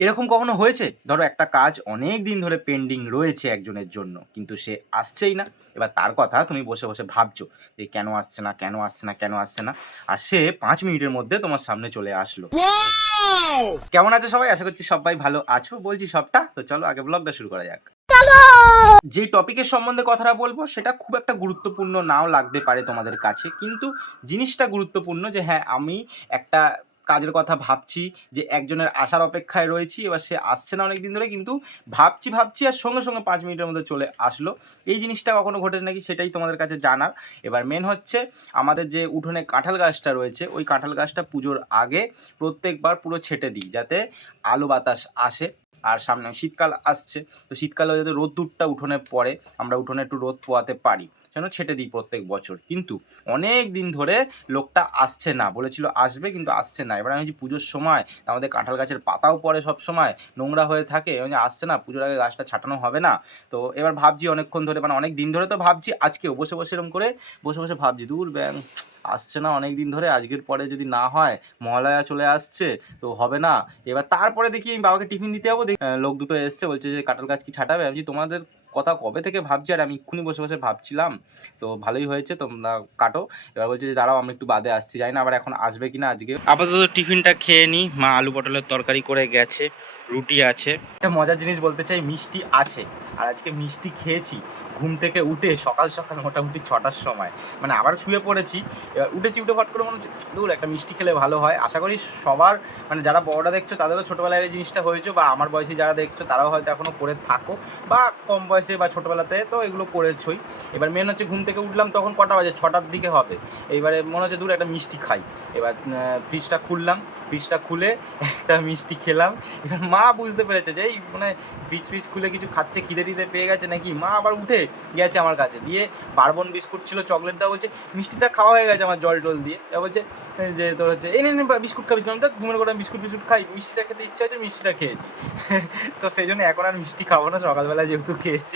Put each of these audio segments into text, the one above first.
এরকম কখনো হয়েছে? ধরো একটা কাজ অনেক দিন ধরে পেন্ডিং রয়েছে একজনের জন্য কিন্তু সে আসছেই না। এবার তার কথা তুমি বসে বসে ভাবছ যে কেন আসছে না কেন আসছে না কেন আসছে না? আর সে পাঁচ মিনিটের মধ্যে তোমার সামনে চলে আসলো। কেমন আছো সবাই? আশা করছি সবাই ভালো আছো বলছি সবটা। তো চলো আগে ব্লগটা শুরু করা যাক। যে টপিকের সম্বন্ধে কথাটা বলব সেটা খুব একটা গুরুত্বপূর্ণ নাও লাগতে পারে তোমাদের কাছে কিন্তু জিনিসটা গুরুত্বপূর্ণ যে হ্যাঁ আমি একটা কাজের কথা ভাবছি, যে একজনের আসার অপেক্ষায় রয়েছি, এবার সে আসছে না অনেক দিন ধরে, কিন্তু ভাবছি ভাবছি আর সঙ্গে সঙ্গে পাঁচ মিনিটের মধ্যে চলে আসলো। এই জিনিসটা কখনো ঘটেছে নাকি সেটাই তোমাদের কাছে জানার। এবার মেন হচ্ছে আমাদের যে উঠোনে কাঁঠাল গাছটা রয়েছে, ওই কাঁঠাল গাছটা পুজোর আগে প্রত্যেকবার পুরো ছেটে দিই, যাতে আলো বাতাস আসে। আর সামনে শীতকাল আসছে তো শীতকালে যাতে রোদ্দুরটা উঠোনে পড়ে আমরা উঠোনে একটু রোদ পোয়াতে পারি সেজন্য ছেটে দিই প্রত্যেক বছর। কিন্তু অনেক দিন ধরে লোকটা আসছে না বলেছিল আসবে কিন্তু আসছে না। এবার আমি বলছি পুজোর সময় আমাদের কাঁঠাল গাছের পাতাও পড়ে সব সময় নোংরা হয়ে থাকে। বলছি, আসছে না পুজোর আগে গাছটা ছাটানো হবে না। তো এবার ভাবছি অনেকক্ষণ ধরে মানে অনেক দিন ধরে তো ভাবছি আজকেও বসে বসে এরকম করে বসে বসে ভাবছি দূর ব্যাং আসছে না অনেক দিন ধরে আজকের পরে যদি না হয় মহালয়া চলে আসছে তো হবে না। এবার তারপরে দেখি আমি বাবাকে টিফিন দিতে যাব লোক দুটো এসছে বলছে যে কাঁঠাল গাছ কি ছাটাবে? আমি তোমাদের কথা কবে থেকে ভাবছি আর আমি এক্ষুনি বসে বসে ভাবছিলাম। তো ভালোই হয়েছে, তোমরা কাটো। এবার বলছে যে, দাঁড়াও আমি একটু বাদে আসছি। জানি না আবার এখন আসবে কিনা আজকে। আপাতত টিফিনটা খেয়ে নিই। মা আলু পটলের তরকারি করে গেছে, রুটি আছে। একটা মজার জিনিস বলতে চাই, মিষ্টি আছে। আর আজকে মিষ্টি খেয়েছি, ঘুম থেকে উঠে সকাল সকাল মোটামুটি ছটার সময়। মানে আবার শুয়ে পড়েছি, এবার উঠেছি, উঠে ফট করে মনে হচ্ছে, দূর, একটা মিষ্টি খেলে ভালো হয়। আশা করি সবার মানে যারা বড়রা দেখছ, তাদেরও ছোটোবেলায় এই জিনিসটা হয়েছে, বা আমার বয়সী যারা দেখছ, তারাও হয়তো এখনও করে থাকো, বা কম বয়সে বা ছোটোবেলাতে তো এগুলো করেছই। এবার মেন হচ্ছে ঘুম থেকে উঠলাম তখন কটা বাজে? ছটার দিকে হবে। এবারে মনে হচ্ছে দূর একটা মিষ্টি খাই। এবার ফ্রিজটা খুললাম। ফ্রিজটা খুলে একটা মিষ্টি খেলাম। এবার মা বুঝতে পেরেছে যে এই মানে ফ্রিজ ফ্রিজ খুলে কিছু খাচ্ছে, খিদে টিদে পেয়ে গেছে নাকি? মা আবার উঠে গেছে আমার কাছে। দিয়ে বারবন বিস্কুট ছিল চকলেট দেওয়া বলছে, মিষ্টিটা খাওয়া হয়ে গেছে আমার জল টল দিয়ে। বলছে যে তোর হচ্ছে এই নে বিস্কুট খাবি আমি তো ঘুমের করে বিস্কুট বিস্কুট খাই। মিষ্টিটা খেতে ইচ্ছা হচ্ছে মিষ্টিটা খেয়েছি। তো সেই জন্য এখন আর মিষ্টি খাব না, সকালবেলা যেহেতু খেয়েছি।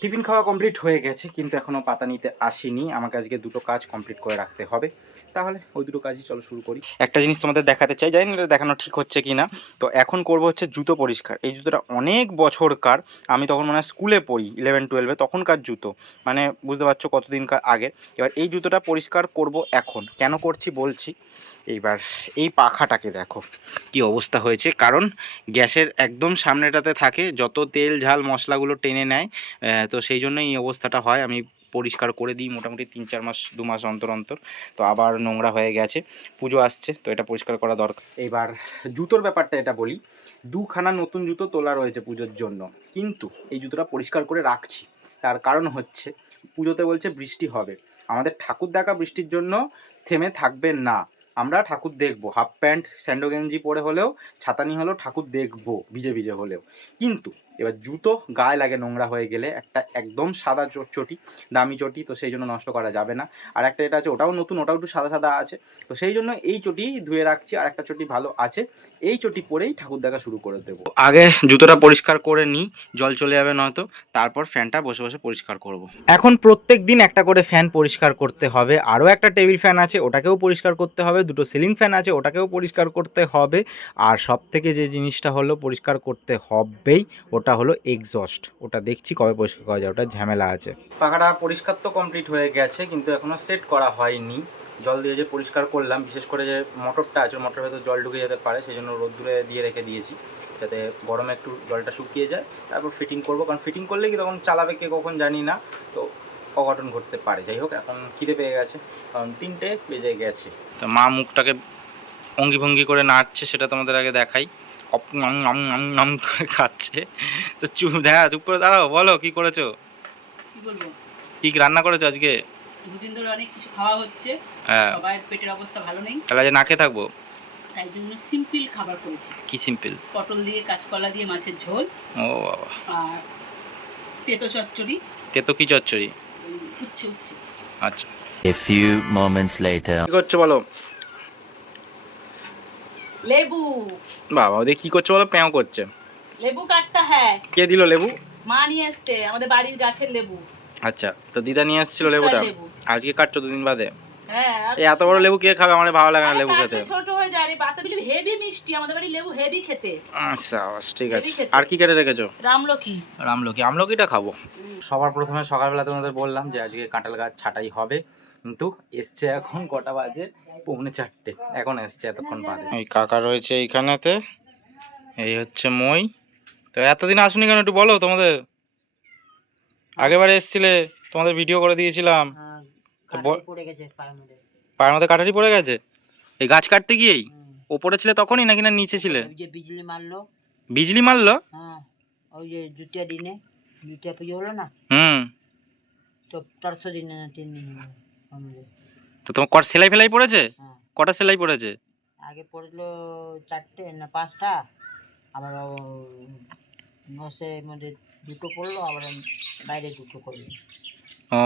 টিফিন খাওয়া কমপ্লিট হয়ে গেছে, কিন্তু এখনও পাতা নিতে আসিনি। আমাকে আজকে দুটো কাজ কমপ্লিট করে রাখতে হবে। তাহলে ওই দুটো কাজই চলো শুরু করি। একটা জিনিস তোমাদের দেখাতে চাই, জানি না এটা দেখানো ঠিক হচ্ছে কি না তো এখন করব হচ্ছে জুতো পরিষ্কার। এই জুতোটা অনেক বছরকার আমি তখন মনে স্কুলে পড়ি ইলেভেন টুয়েলভে তখনকার জুতো। মানে বুঝতে পারছ কতদিনকার আগে এবার এই জুতোটা পরিষ্কার করব এখন। কেন করছি বলছি? এইবার এই পাখাটাকে দেখো, কি অবস্থা হয়েছে। কারণ গ্যাসের একদম সামনেটাতে থাকে, যত তেল, ঝাল, মশলাগুলো টেনে নেয় তো সেই জন্য এই অবস্থাটা হয়। আমি পরিষ্কার করে দিই মোটামুটি তিন চার মাস, দু মাস অন্তর অন্তর। তো আবার নোংরা হয়ে গেছে, পুজো আসছে, তো এটা পরিষ্কার করা দরকার। এবার জুতোর ব্যাপারটা এটা বলি। দুখানা নতুন জুতো তোলা রয়েছে পুজোর জন্য, কিন্তু এই জুতোটা পরিষ্কার করে রাখছি। তার কারণ হচ্ছে, পুজোতে বলছে বৃষ্টি হবে। আমাদের ঠাকুর দেখা বৃষ্টির জন্য থেমে থাকবে না। আমরা ঠাকুর দেখব, হাফ প্যান্ট, স্যান্ডো গেঞ্জি পরে হলেও, ছাতানি হলেও ঠাকুর দেখব, ভিজে ভিজে হলেও। কিন্তু এবার জুতো গায়ে লাগে নোংরা হয়ে গেলে একটা একদম সাদা চো- চটি দামি চটি তো সেই জন্য নষ্ট করা যাবে না। আর একটা এটা আছে ওটাও নতুন ওটাও একটু সাদা সাদা আছে। তো সেই জন্য এই চটি ধুয়ে রাখছি আর একটা চটি ভালো আছে। এই চটি পরেই ঠাকুর দেখা শুরু করে দেবো। আগে জুতোটা পরিষ্কার করে নিই জল চলে যাবে নয়তো তারপর ফ্যানটা বসে বসে পরিষ্কার করব। এখন প্রত্যেক দিন একটা করে ফ্যান পরিষ্কার করতে হবে। আরও একটা টেবিল ফ্যান আছে ওটাকেও পরিষ্কার করতে হবে। দুটো সিলিং ফ্যান আছে ওটাকেও পরিষ্কার করতে হবে। আর সব থেকে যে জিনিসটা হলো পরিষ্কার করতে হবেই ওটা হলো এক্সস্ট ওটা দেখছি কবে পরিষ্কার করা যায় ওটা ঝামেলা আছে। পাখাটা পরিষ্কার তো কমপ্লিট হয়ে গেছে কিন্তু এখনও সেট করা হয়নি। জল দিয়ে যে পরিষ্কার করলাম বিশেষ করে যে মোটরটা আছে মোটর ভেতর জল ঢুকে যেতে পারে সেই জন্য রোদ্দুরে দিয়ে রেখে দিয়েছি যাতে গরমে একটু জলটা শুকিয়ে যায়। তারপর ফিটিং করব কারণ ফিটিং করলে কি তখন চালাবে কে কখন জানি না তো অঘটন ঘটতে পারে। যাই হোক এখন খিদে পেয়ে গেছে কারণ তিনটে বেজে গেছে। তো মা মুখটাকে অঙ্গি ভঙ্গি করে নাড়ছে সেটা তোমাদের আগে দেখাই। অপ নম নম নম নম করে খাচ্ছে। তো চুপ দেখা চুপ করে দাঁড়াও বলো কি করেছ? কি বলব? কি রান্না করেছ আজকে? দুদিন ধরে অনেক কিছু খাওয়া হচ্ছে। হ্যাঁ। সবার পেটের অবস্থা ভালো নেই। তাহলে আজ না খেয়ে থাকব? তাই জন্য সিম্পল খাবার করেছি। কি সিম্পল? পটল দিয়ে কাঁচকলা দিয়ে মাছের ঝোল। ও বাবা। আর তেতো চচ্চড়ি। তেতো কি চচ্চড়ি? উচ্ছে উচ্ছে। আচ্ছা। A few moments later. কি করছ বলো? লেবু। বাবা ওদের কি করছে বলো? প্যাও করছে। লেবু কাটটা হ্যাঁ। কে দিল লেবু? মা নিয়ে এসছে আমাদের বাড়ির গাছের লেবু। আচ্ছা তো দিদা নিয়ে এসেছিল লেবুটা? আজকে কাটছো দুদিন বাদে? হ্যাঁ এত বড় লেবু কে খাবে? আমার ভালো লাগে না লেবু খেতে। ছোট হয়ে যায় রে বাতাবি লেবু হেভি মিষ্টি আমাদের বাড়ি লেবু হেভি খেতে। আচ্ছা বাস, ঠিক আছে। আর কি কেটে রেখেছো? রামলকি আমলকি আমলকিটা খাব। সবার প্রথমে সকালবেলা তোমাদের বললাম যে আজকে কাঁঠাল গাছ ছাটাই হবে। কিন্তু এসছে এখন কটা বাজে পৌনে চারটে। এখন এসছে এতক্ষণ বাদে। এই কাকা রয়েছে এইখানেতে। এই হচ্ছে মই। তো এতদিন আসুনি কেন একটু বলো তোমাদের? আগেরবারে এসছিলে তোমাদের ভিডিও করে দিয়েছিলাম। পায়ের মধ্যে কাটারি পড়ে গেছে এই গাছ কাটতে গিয়েই? ওপরে ছিলে তখনই নাকি না নিচে ছিলে? বিজলি মারলো। বিজলি মারলো? হ্যাঁ ওই যে দ্বিতীয় দিনে দ্বিতীয় পুজো হলো না? হুম। তো চারশো দিনে না তিন দিন তো তোমার কটা সেলাই ফেলাই পড়েছে? হ্যাঁ। কটা সেলাই পড়েছে? আগে পড়ল চারটে না পাঁচটা আবার নসের মধ্যে দুটো পড়ল আবার বাইরে দুটো করল ও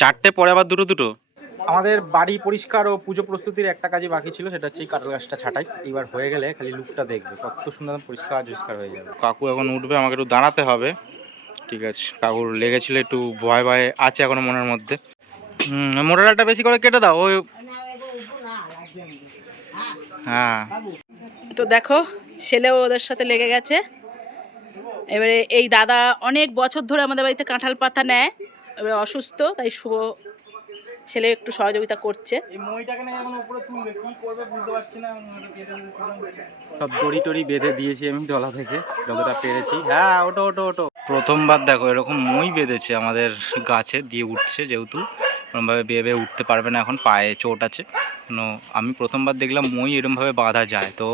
চারটে পরে আবার দুটো দুটো? আমাদের বাড়ি পরিষ্কার ও পুজো প্রস্তুতির একটা কাজই বাকি ছিল সেটা হচ্ছে এই কাঁঠাল গাছটা ছাটাই। এবার হয়ে গেলে খালি লুকটা দেখবে কত সুন্দর পরিষ্কার পরিষ্কার হয়ে যাবে। কাকু এখন উঠবে আমাকে একটু দাঁড়াতে হবে। ঠিক আছে কাকুর লেগেছিল একটু ভয় ভয় আছে এখনও মনের মধ্যে। হুম ডালটা বেশি করে কেটে দাও ওই হ্যাঁ। তো দেখো ছেলেও ওদের সাথে লেগে গেছে। এবারে এই দাদা অনেক বছর ধরে আমাদের বাড়িতে কাঁঠাল পাতা নেয়। এবারে অসুস্থ তাই শুভ ছেলে একটু সহযোগিতা করছে। এই মইটাকে না এখন উপরে তুলবে কি করবে বুঝতে পারছি না সব দড়ি টড়ি বেঁধে দিয়েছি আমি দলা থেকে যতটা পেরেছি। হ্যাঁ ওটো ওটো ওটো প্রথমবার দেখো এরকম মই বেঁধেছে আমাদের গাছে দিয়ে উঠছে যেহেতু। ওরমভাবে বেয়ে বেয়ে উঠতে পারবে না এখন পায়ে চোট আছে। কোনো আমি প্রথমবার দেখলাম মই এরমভাবে বাঁধা যায়। তো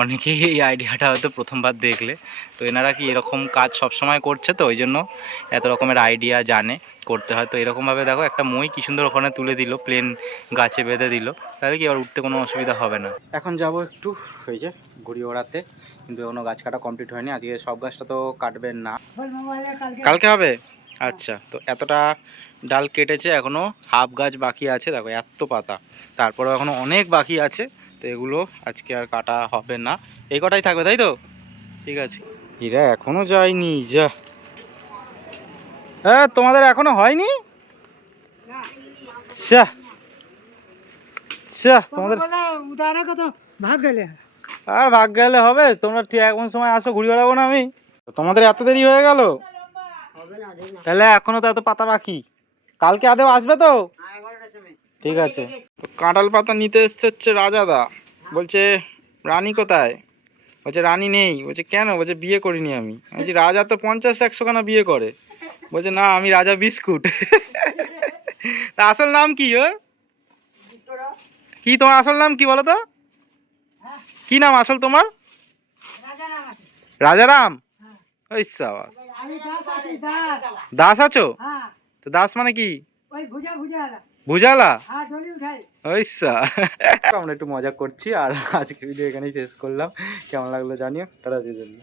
অনেকেই এই আইডিয়াটা হয়তো প্রথমবার দেখলে। তো এনারা কি এরকম কাজ সবসময় করছে তো? ওই জন্য এত রকমের আইডিয়া জানে করতে হয়। তো এরকমভাবে দেখো একটা মই কি সুন্দর ওখানে তুলে দিল প্লেন গাছে বেঁধে দিল। তাহলে কি এবার উঠতে কোনো অসুবিধা হবে না। এখন যাব একটু এই যে ঘুড়ি ওড়াতে কিন্তু এখনও গাছ কাটা কমপ্লিট হয়নি। আজকে সব গাছটা তো কাটবেন না। কালকে হবে? আচ্ছা তো এতটা ডাল কেটেছে এখনও হাফ গাছ বাকি আছে দেখো এত পাতা। তারপরে এখনও অনেক বাকি আছে তো এগুলো আজকে আর কাটা হবে না। এই কটাই থাকবে তাই তো? ঠিক আছে। এরা এখনও যায়নি যা। হ্যাঁ তোমাদের এখনও হয়নি? তোমাদের ভাগ গেলে। আর ভাগ গেলে হবে তোমরা ঠিক এমন সময় আসো ঘুরে বেড়াবো না আমি। তোমাদের এত দেরি হয়ে গেল? তাহলে এখনও তো এত পাতা বাকি। কালকে আদেও আসবে তো? হ্যাঁ, ঠিক আছে। কাঁঠাল পাতা নিতে এসছে হচ্ছে রাজাদা। বলছে রানী কোথায়? বলছে রানী নেই। বলছে কেন? বলছে বিয়ে করিনি আমি। বলছি রাজা তো পঞ্চাশ একশো খানা বিয়ে করে। বলছে না আমি রাজা বিস্কুট। তা আসল নাম কি ও কি তোমার আসল নাম কি বলো তো? কি নাম আসল তোমার? রাজারাম ওই সাবাস। দাস আছি? হ্যাঁ। তো দাস মানে কি? ভুজালা? হ্যাঁ আমরা একটু মজা করছি আর আজকে ভিডিও এখানেই শেষ করলাম। কেমন লাগল জানিও? তারা জন্য